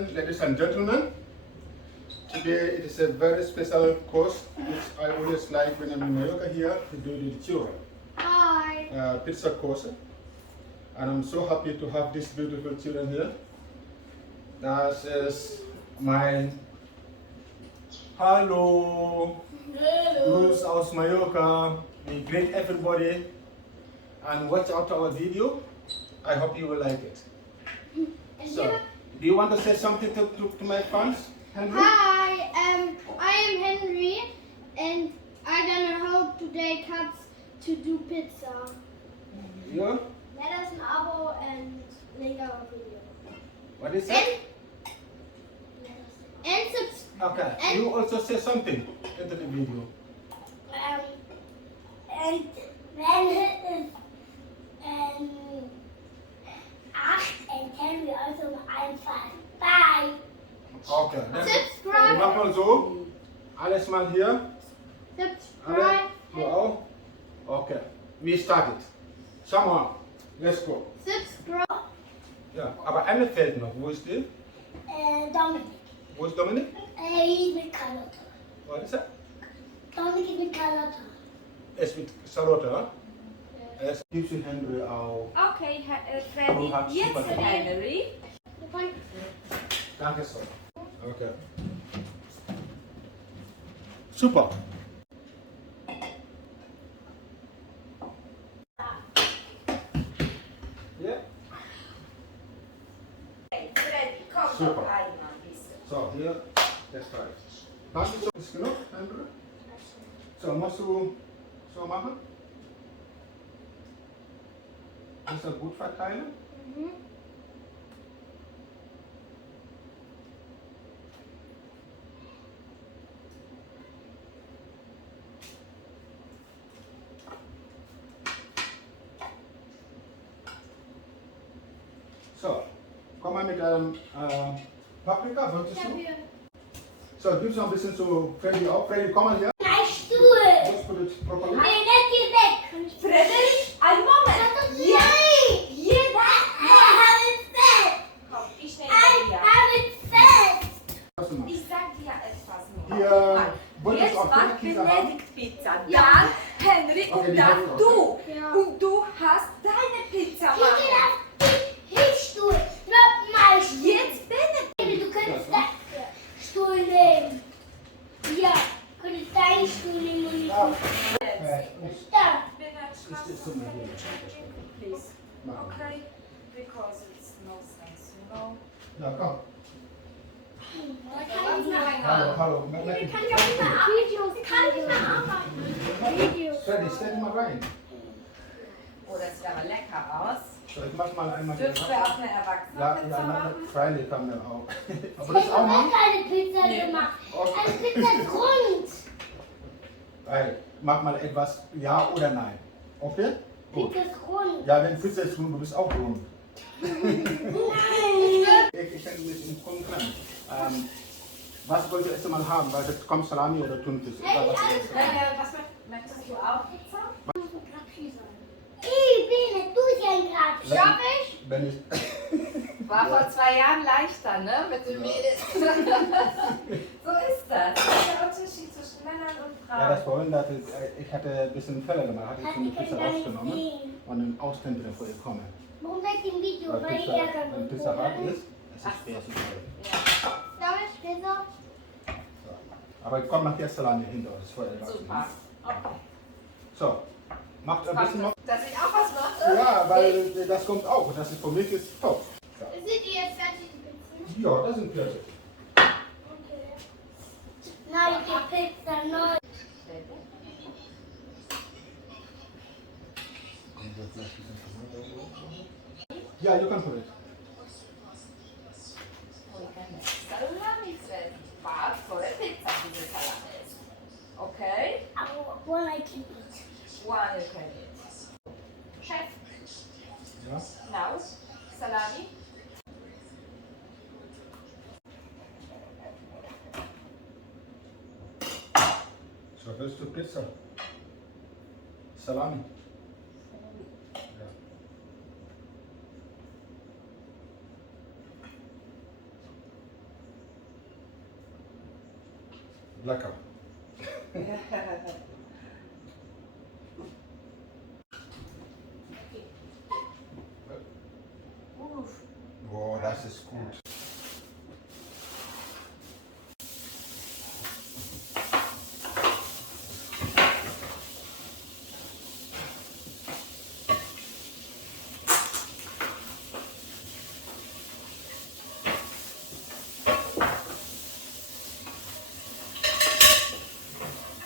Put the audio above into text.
Ladies and gentlemen, today it is a very special course which I always like when I'm in Mallorca here to do with the children. Hi. Pizza course, and I'm so happy to have these beautiful children here. That is my hello, Luz aus Mallorca. We greet everybody and watch out our video. I hope you will like it. So, do you want to say something to my fans, Henry? Hi, I am Henry, and I'm gonna help today Kabs to do pizza. Yeah? Let us an Abo and link our video. What is it? And subscribe. Okay, and, you also say something into the video. And when it is 8 and 10, we also einfach. Bye. Okay, then Subscribe. wir machen mal so. Alles mal hier. Subscribe. Alle, du auch? Okay, we started. Come on, let's go. Subscribe. Ja, aber eine fehlt noch. Wo ist die? Dominik. Wo ist Dominik? Mit Karotte. Was ist er? Dominik mit Karotte. Es mit Charlotte, ja? Es gibt in Henry auch. Okay, Freddy, jetzt Henry. Danke so. Okay. Super. Ja. Freddy, komm Super. doch einmal ein bisschen. So, hier, das reicht. Hast du so ist genug, Henry? So, musst du so machen? Musst du gut verteilen? Mhm. So, komm mal mit Paprika, wolltest du? So, gib's noch ein bisschen zu Freddy auch. Freddy, komm mal her. Nein, Stuhl! Was für das Brokkoli? Nein, nicht hier weg! Freddy, einen Moment. Nein! Jeder. fest! Komm, ich nehme dir. fest! Was du machst? Ich sag dir etwas nur. Hier, Guck mal, wolltest jetzt du auch macht Käse haben? Benedikt Pizza, dann Henry Okay, und die dann Hälfte, du. Ja. Und du hast deine Pizza machen. Stuhl! Nochmal Stuhl! Jetzt Benedikt. Du könntest deinen Stuhl nehmen. Ja, du könntest deinen Stuhl nehmen und nicht Ja. da. Ist so mal hier. Please. Machen. Okay, because it's no sense, you know. Ja, komm. What's going Hallo, hallo. Sie kann ja nicht mehr Videos. Sie kann nicht mehr arbeiten. Videos. Freddy, stell dich mal rein. Oh, das sieht aber lecker aus. So, ich mach mal einmal Dürfen wir auch eine Erwachsene-Pizza machen? Freilich kann man auch. Aber Ich das auch habe machen? eine Pizza Nee. gemacht. Okay. Eine Pizza ist rund. Hey, mach mal etwas Ja oder Nein. Okay? Gut. Pizza ist rund. Ja, wenn Pizza ist rund, du bist auch rund. Nein. Ich kann nicht im Kunden können. Was wollt ihr erst einmal haben? Weil das kommt Salami oder Thunfisch. Egal, was ihr erst einmal- Was möchtest du auch Pizza? Ich bin ein Duschengrad. Wenn- Schaff ich? Wenn ich. War vor 2 Jahren leichter, ne? Mit den Mädels. So ist das. Das ist der Unterschied zwischen Männern und Frauen. Ja, das vorhin, ich hatte ein bisschen Fälle gemacht, hatte ich so eine Pizza rausgenommen und den Aushändler vorgekommen. Warum seid ihr im Video? Weil Weil Pizza, ihr ärgert wenn mich, Pizza hart oder? ist, es ist schwer zu schneiden. Ja, Darf ich Pizza? So. Aber kommt nachher Salami hinter uns. Vorher super. Okay. So, macht ein bisschen noch. Dass ich auch was mache? Ja, weil das kommt auch. Das ist für mich ist top. Ja, Sind die jetzt fertig, die Pizzen? ja, das sind fertig. Okay. Nein, die Pizza neu. Ja, you can put it. Salami fressen. Was für eine Pizza diese Salami ist. Okay? Aber one I can eat. One you can eat. Chef, Ja. now, Salami. So, willst du Pizza? Salami. Ja. Lecker. Uff. Boah, das ist gut.